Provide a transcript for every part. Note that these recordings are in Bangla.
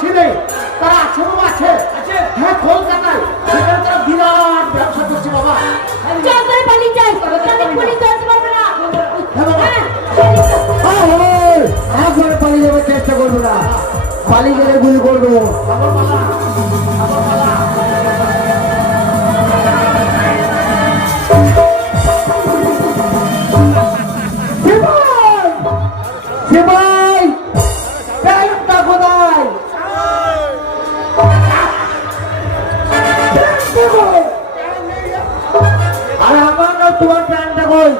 আসি নেই, তারা আছে বাবা, আছে। হ্যাঁ, কলকাতায় সেখানে তারা বিরাট ব্যবসা করছে বাবা। চল করে পালিয়ে যাই, তাহলে পুলিশ ধরতে পারবে না। করে পালিয়ে যাবার চেষ্টা করবো না, পালিয়ে গেলে গুলি করবো। আর আমার না তোমার প্যান্টটা কই?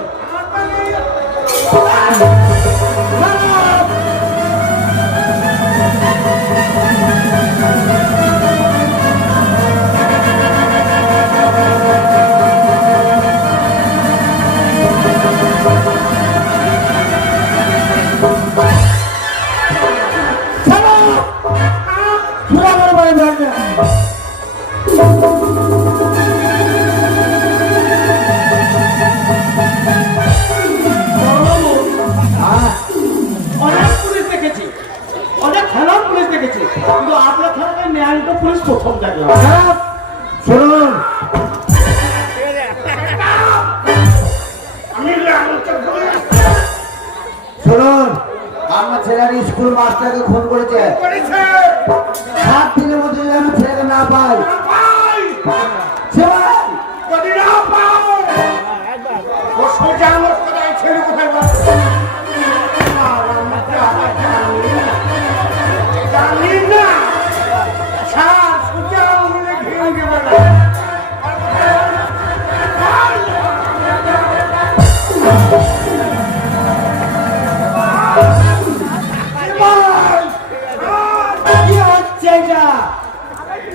অনেক পুলিশ দেখেছি, অনেক থানার পুলিশ দেখেছি, কিন্তু আপনার থানায় ন্যায়টা পুলিশ প্রথম দেখলাম। শুনুন, শুনুন, আমার ছেলের স্কুল মাস্টারকে ফোন করেছে। 7 দিনের মধ্যে যদি আমি ছেলেকে না পাই,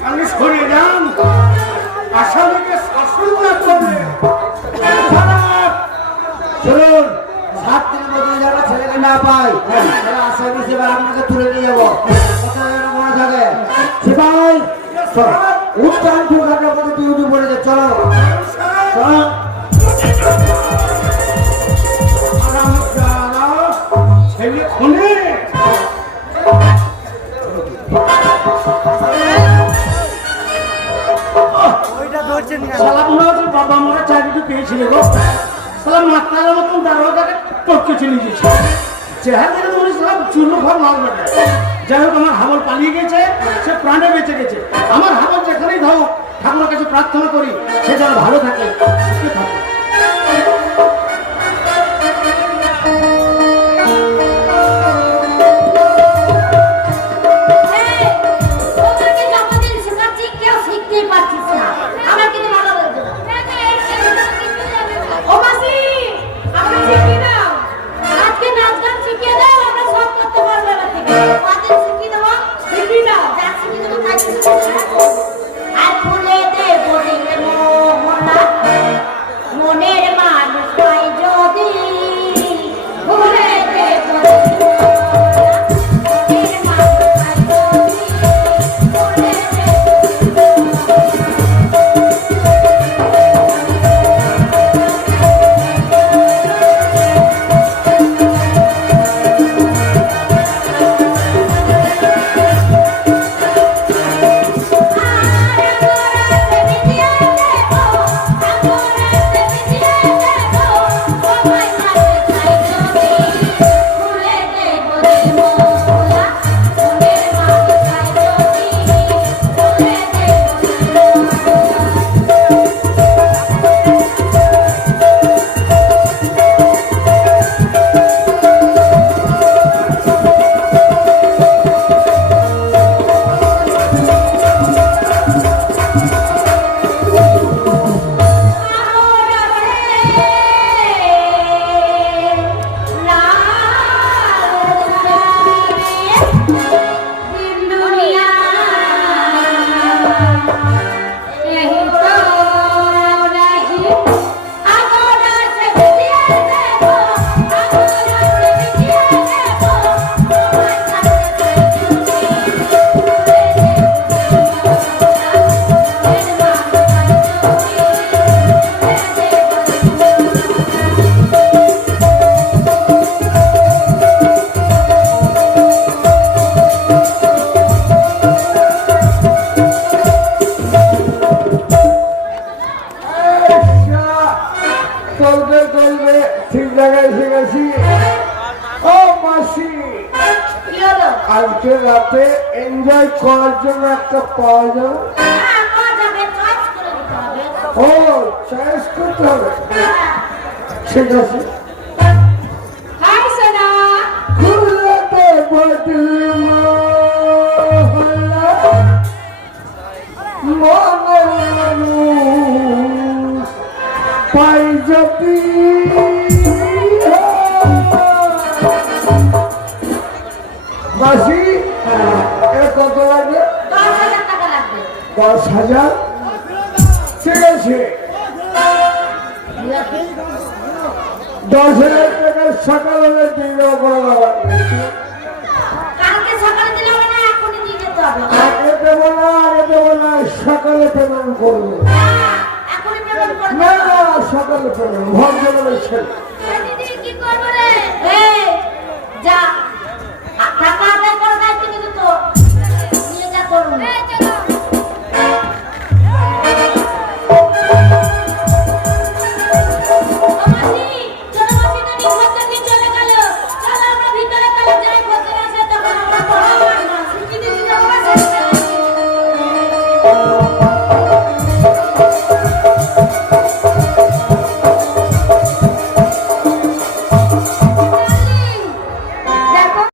আমি শুনিলাম আসামিকে শাসন না করলে শুনুন, 7 দিনের মধ্যে যদি আমরা ছেলেকে না পাই, তাহলে আসামি হিসেবে আপনাকে তুলে নিয়ে যাবো। কথা যেন মনে থাকে। সিপাই, উত্তর দুর্ঘটনার মধ্যে ডিউটি পড়েছে, চলো চলো। ছেলে খুনে সালা মনে হচ্ছে বাবা মারা চাকরিটা পেয়েছিল গো। সালা মাত্রার মতন দারোগাকে টপকে চলে গেছে। চেহারা দেখে মনে হচ্ছে চূর্ণ ঘর লাল বেটা। যাই হোক, আমার হাবল পালিয়ে গেছে, সে প্রাণে বেঁচে গেছে। আমার হাবল যেখানেই থাকুক, ঠাকুরের কাছে প্রার্থনা করি সে যেন ভালো থাকে, সুস্থ থাকে। আর ফুলে দে বলি মোহনা এনজয় করার জন্য একটা পাওয়া যাবে। হ্যাঁ, পাওয়া যাবে, চয়েস করে দিতে হবে। ও চয়েস করতে হবে, হ্যাঁ। ঠিক আছে। হাই সোনা। ঘুরতে বদলি মহল্লা, মনের মানুষ পাই যদি মাসি এর কত লাগবে? 10,000 টাকা লাগবে। 10,000, ঠিক আছে। 10,000 টাকা সকালে দিয়ে দেবো বড় বাবা। কালকে সকালে দিলে হবে না, এখনই দিয়ে যেতে হবে। আগে দেবো না, আগে দেবো না, সকালে পেমেন্ট করবো। হ্যাঁ, এখনই পেমেন্ট করে না দেবো। না, সকালে পেমেন্ট ভদ্র বলেছেন। দিদি কি করবো রে? এই, যা